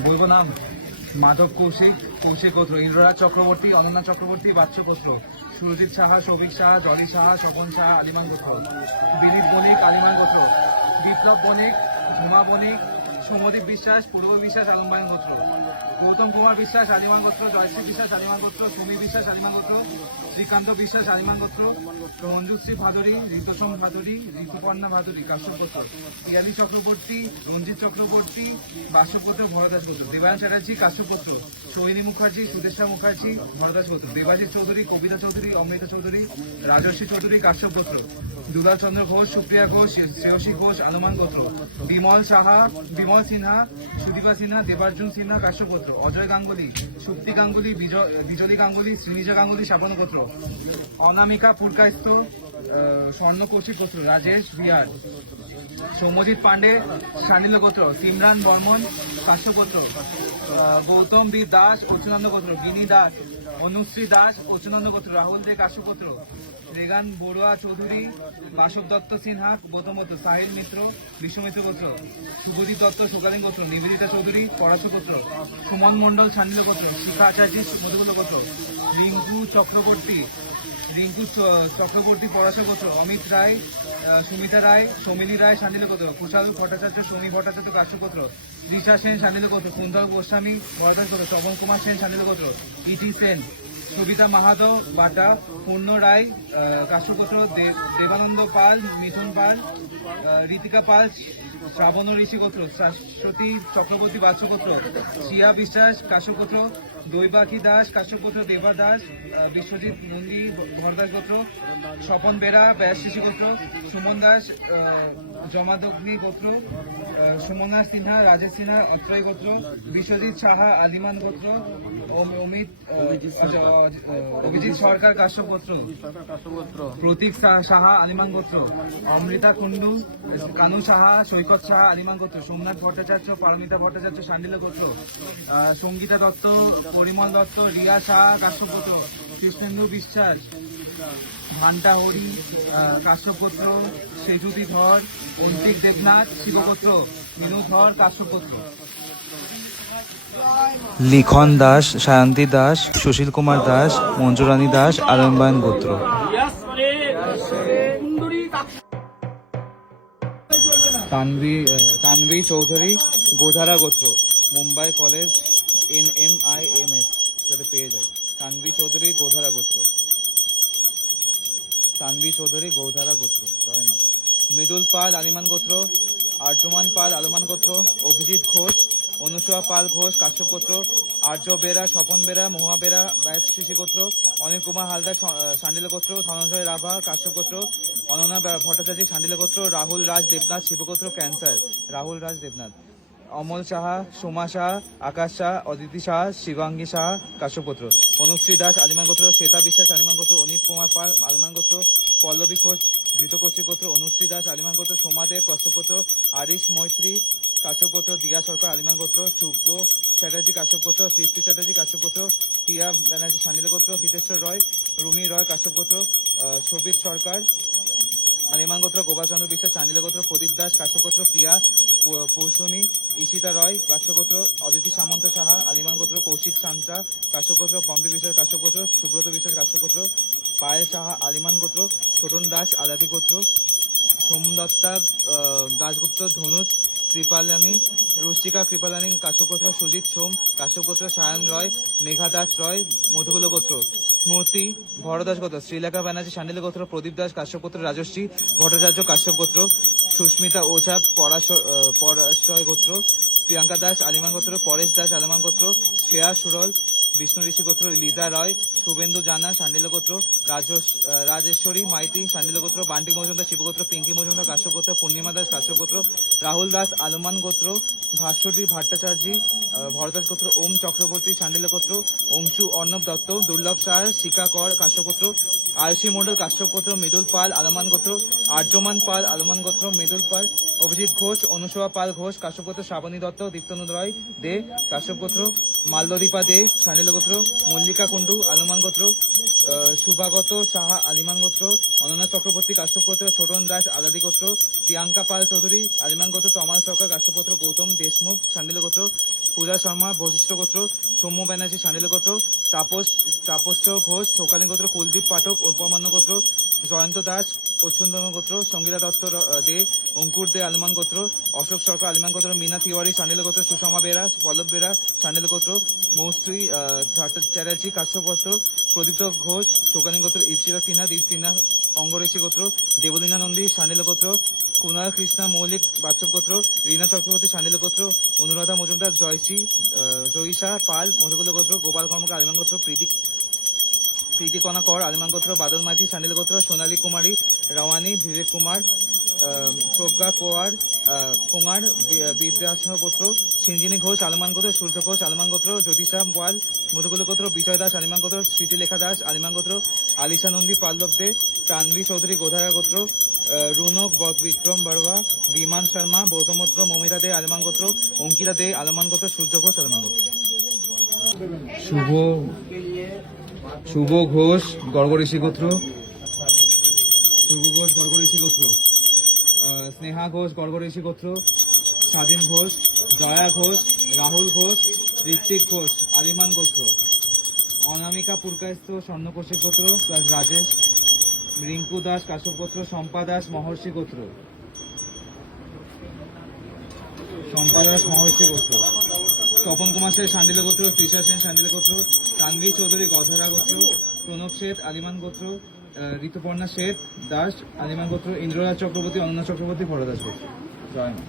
বলবো নাম মাধব কৌশিক, কৌশিক গোত্র, ইন্দ্ররাজ চক্রবর্তী, অনন্যা চক্রবর্তী, বাচ্চ গোত্র, সুরজিৎ সাহা, সৌভিক সাহা, জলি সাহা, স্বপন সাহা, আলিমান গোত্র, দিলীপ বণিক, আলিমান গোত্র, বিপ্লব বণিক, ঝুমা বণিক, সৌমদীপ বিশ্বাস, পূর্ব বিশ্বাস, আলম্বায়ন গোত্র, গৌতম কুমার বিশ্বাস, আলিমান গোত্র, জয়শ্রী বিশ্বাস, আলিমান গোত্র, সুমি বিশ্বাস, আলিমান গোত্র, শ্রীকান্ত বিশ্বাস, আলিমান গোত্র, রঞ্জুশ্রী ভাদুরী, ঋতুসম ভাদুরী, ঋতুপর্ণা ভাদুরী, কাশ্যপ গোত্র, ইয়ানি চক্রবর্তী, রঞ্জিত চক্রবর্তী, বাসব গোত্র, ভরদাস গোত্র, দেবায়ন চ্যাটার্জি, কাশ্যপ গোত্র, সোহিনী মুখার্জি, সুদেশা মুখার্জি, ভরদাস গোত্র, দেবাজিৎ চৌধুরী, কবিতা চৌধুরী, অমৃতা চৌধুরী, রাজর্ষী চৌধুরী, কাশ্যপ গোত্র, দুলাল চন্দ্র ঘোষ, সুপ্রিয়া ঘোষ, শ্রেয়সী ঘোষ, আনুমান গোত্র, বিমল সাহা, বিমল সিনহা, সুদীপা সিনহা, দেবার্জুন সিনহা, কাশ্যপ গোত্র, অজয় গাঙ্গুলি, সুপ্তি গাঙ্গুলি, বিজলি গাঙ্গুলি, শ্রীনিজা গাঙ্গুলি, শ্রাবণ গোত্র, অনামিকা পুরকায়স্থ, স্বর্ণ কৌশিক গোত্র, রাজেশ বিহার, সৌম্যজিৎ পান্ডে, সানিল গোত্র, সিমরান বর্মন, কাশ্যপ গোত্র, গৌতম বীর দাস, অচ্যুতানন্দ গোত্র, গিনি দাস, অনুশ্রী দাস, অচ্যুতানন্দ গোত্র, রাহুল দে, কাশ্যপ গোত্র, রেগান বড়ুয়া চৌধুরী, বাসব দত্ত সিনহা, গৌতম গোত্র, সাহিল মিত্র, বিশ্বমিত্র গোত্র, শুভদীপ দত্ত, সোকালীন গোত্র, নিবেদিতা চৌধুরী, পরাশ গোত্র, সুমন মন্ডল, সান্নিল গোত্র, শিখা আচার্য, মধুকুল গোত্র, রিঙ্কু চক্রবর্তী, পরাশ গোত্র, অমিত রায়, সুমিতা রায়, সৌমিলি রায়, সান্নিল গোত্র, কুশাল ভট্টাচার্য, সৌমি ভট্টাচার্য, কাশ্যপ গোত্র, ঋষা সেন, সান্নিল গোত্র, কুন্তল গোস্বামী, ভরদাস গোত্র, শ্রবণ কুমার সেন, সান্নিল গোত্র, ইটি সেন, সবিতা মাহাতো, বাটা, পূর্ণ রায়, কাশ্যপ গোত্র, দেবানন্দ পাল, মিথুন পাল, ঋতিকা পাল, শ্রাবণ ঋষি গোত্র, শাশ্বতী চক্রবর্তী, বাচ্চ গোত্র, শিয়া বিশ্বাস, কাশ্যপ গোত্র, দৈবাকী দাস, কাশ্যপ গোত্র, দেবা দাস, বিশ্বজিৎ নন্দী, ভরদাস গোত্র, স্বপন বেরা, ব্যাস শিশি গোত্র, সুমন দাস, জমাদগ্নি গোত্র, সুমনা সিনহা, রাজেশ সিনহা, অত্রয় গোত্র, বিশ্বজিৎ সাহা, আলিমান গোত্র, অভিজিৎ সরকার, কাশ্যপ গোত্র, প্রতীক সাহা, আলিমান গোত্র, অমৃতা কুন্ডু, কানু সাহা, সৈকত সাহা, আলিমান গোত্র, সোমনাথ ভট্টাচার্য, পারমিতা ভট্টাচার্য, সান্ডিল গোত্র, সঙ্গীতা দত্ত, পরিমল দত্ত, রিয়া সাহা, কাশ্যপ গোত্র, কৃষ্ণেন্দু বিশ্বাস, ঘান্টা হরি, কাশ্যপ গোত্র, সেজুতি ধর, অন্তিক দেবনাথ, শিবগোত্র, মিনু ধর, কাশ্যপ গোত্র, লিখন দাস, সায়ন্তী দাস, সুশীল কুমার দাস, মঞ্জুরানী দাস, আলম্বায়ন গোত্র। তানভি চৌধুরী, গোধারা গোত্র, মুম্বাই কলেজ, NMIMS, যাতে পেয়ে যায়, তানভি চৌধুরী, গোধারা গোত্র, জয় মা। মৃদুল পাল, আলিমান গোত্র, আর্যমান পাল, আলমান গোত্র, অভিজিৎ ঘোষ, অনুসুয়া পাল ঘোষ, কাশ্যপ গোত্র, আর্য বেরা, স্বপন বেরা, মহুয়া বেরা, ব্যাচ শিশি গোত্র, অনিল কুমার হালদার, সান্ডিল গোত্র, ধনঞ্জয় রাভা, কাশ্যপ গোত্র, অনন্যা ভট্টাচার্য, সান্ডিল গোত্র, রাহুল রাজ দেবনাথ, শিবগোত্র, ক্যান্সার, রাহুল রাজ দেবনাথ, অমল সাহা, সোমা শাহ, আকাশ শাহ, অদিতি শাহ, শিবাঙ্গী শাহ, কাশ্যপ গোত্র, অনুশ্রী দাস, আলিমান গোত্র, শ্বেতা বিশ্বাস, আলিমান গোত্র, অনিপ কুমার পাল, আলিমান গোত্র, পল্লবী ঘোষ, ধৃত কৌশিক গোত্র, অনুশ্রী দাস, আলিমান গোত্র, সোমা দেব, কাশ্যপ গোত্র, আরিশ মৈত্রী, কাশ্যপ গোত্র, দিয়া সরকার, আলিমান গোত্র, শুভ চ্যাটার্জি, কাশ্যপ গোত্র, সৃষ্টি চ্যাটার্জি, কাশ্যপ গোত্র, টিয়া ব্যানার্জি, সান্ডিল গোত্র, হিতেশ্বর রয়, রুমি রয়, কাশ্যপ গোত্র, শোভিত সরকার, আলিমান গোত্র, গোপাল চন্দ্র বিশ্বাস, সান্ডিল গোত্র, প্রদীপ দাস, কাশ্যপ গোত্র, প্রিয়া পৌশুনি, ঈশিতা রয়, কাশ্যপ গোত্র, অদিতি সামন্ত সাহা, আলিমান গোত্র, কৌশিক সান্ত্রা, কাশ্যপ গোত্র, পম্পি বিশ্বাস, কাশ্যপ গোত্র, সুব্রত বিশ্বাস, কাশ্যপ গোত্র, পায়েল সাহা, আলিমান গোত্র, ছোটন দাস, আলাদি গোত্র, সোমদত্তা দাশগুপ্ত, ধনুজ কৃপালানী, রুচিকা কৃপালানী, কাশ্যপ গোত্র, সুজিত সোম, কাশ্যপ গোত্র, সায়ন রয়, মেঘা দাস রয়, মধুকুল গোত্র, স্মৃতি ভরদাস গোত্র, শ্রীলেখা ব্যানার্জি, সান্ডিল গোত্র, প্রদীপ দাস, কাশ্যপ গোত্র, রাজশ্রী ভট্টাচার্য, কাশ্যপ গোত্র, সুস্মিতা ওঝা, পরাশয় গোত্র, প্রিয়াঙ্কা দাস, আলিমান গোত্র, পরেশ দাস, আলিমান গোত্র, শ্রেয়া সুরল, বিষ্ণু ঋষি গোত্র, লিজা রয়, শুভেন্দু জানা, সান্ডিল গোত্র, রাজেশ্বরী মাইতি, সান্ডিল গোত্র, বান্টি মজুমদার, শিবগোত্র, পিঙ্কি মজুমদার, কাশ্যপ গোত্র, পূর্ণিমা দাস, কাশ্যপ গোত্র, রাহুল দাস, আলমান গোত্র, ভাস্বতী ভট্টাচার্য, ভরদাস গোত্র, ওম চক্রবর্তী, সান্ডিল গোত্র, অংশু অর্ণব দত্ত, দুর্লভ সার, শিকা কর, কাশ্যপ গোত্র, আয়ুষী মন্ডল, কাশ্যপ গোত্র, মৃদুল পাল, আলমান গোত্র, আর্যমান পাল, আলমান গোত্র, মৃদুল পাল, অভিজিৎ ঘোষ, অনুসুয়া পাল ঘোষ, কাশ্যপ গোত্র, শ্রাবণী দত্ত, দীপ্তনু রয় দে, কাশ্যপ গোত্র, মাল্যদীপা দে, সান্ডিল গোত্র, মল্লিকা কুণ্ডু আলমান গোত্র, শুভাগত সাহা আলিমান গোত্র, অনন্যা চক্রবর্তী কাশ্যপ গোত্র, ছোটন দাস আলাদি গোত্র, প্রিয়াঙ্কা পাল চৌধুরী আলিমান গোত্র, তমাল সরকার কাশ্যপ গোত্র, গৌতম দেশমুখ শান্ডিল গোত্র, পূজা শর্মা বশিষ্ঠ গোত্র, সৌম্য ব্যানার্জি শান্ডিল গোত্র, তাপস ঘোষ চৌকালীন গোত্র, কুলদীপ পাঠক উপমান্য গোত্র, জয়ন্ত দাস অচ্যুতম গোত্র, সঙ্গীতা দত্ত দে অঙ্কুর দে আলমান গোত্র, অশোক সরকার আলিমান গোত্র, মীনা তিওয়ারি শান্ডিল গোত্র, সুষমা বেরা পল্লব বেরা শান্ডিল গোত্র, মৌশ্রী চ্যাটার্জি কাশ্যপ গোত্র, প্রদীপ্ত ঘোষ শোকালীন গোত্র, ইপসিতা সিনহা দীপ সিনহা অঙ্গরেশী গোত্র, দেবলীনা নন্দী শান্ডিল গোত্র, কুণাল কৃষ্ণা মৌলিক বাচ্চব গোত্র, রীনা চক্রবর্তী শান্ডিল গোত্র, অনুরাধা মজুমদার জয়িষা পাল মধুকুল গোত্র, গোপাল কর্মকার আলিমান গোত্র, প্রীতিকণা কর আলিমান গোত্র, বাদল মাঝি শান্ডিল গোত্র, সোনালী কুমারী রাওয়ানি বিবেক কুমার, প্রজ্ঞা কুমার বিদ্যাসহ গোত্র, সিঞ্জিনী ঘোষ আলমান গোত্র, সূর্য ঘোষ আলমান গোত্র, জ্যোতিষা পাল মধুকুল গোত্র, বিজয় দাস আলিমান গোত্র, স্মৃতিলেখা দাস আলিমান গোত্র, আলিশা নন্দী পাল্লব দে, তানভি চৌধুরী গোধারা গোত্র, রুনক বিক্রম বড়ুয়া, বিমান শর্মা গৌতমোত্র, মমিতা দে আলমান গোত্র, অঙ্কিতা দে আলমান গোত্র, সূর্য ঘোষ আলমান গোত্র। শুভ ঘোষ গর্গঋষি গোত্র, স্নেহা ঘোষ গর্গঋষি গোত্র, স্বাধীন ঘোষ, জয়া ঘোষ, রাহুল ঘোষ, ঋত্বিক ঘোষ আলিমান গোত্র, অনামিকা পুরকায়স্থ স্বর্ণকোষী গোত্র প্লাস রাজেশ, রিঙ্কু দাস কাশ্যপ গোত্র, শম্পা দাস মহর্ষি গোত্র, তপন কুমার সেন শান্ডিল গোত্র, তৃষা সেন শান্ডিল গোত্র, তানভি চৌধুরী গধরা গোত্র, প্রণব শেঠ আলিমান গোত্র, ঋতুপর্ণা শেঠ দাস আলিমান গোত্র, ইন্দ্ররাজ চক্রবর্তী অনন্যা চক্রবর্তী বড়দাস গোত্র। জয় মা।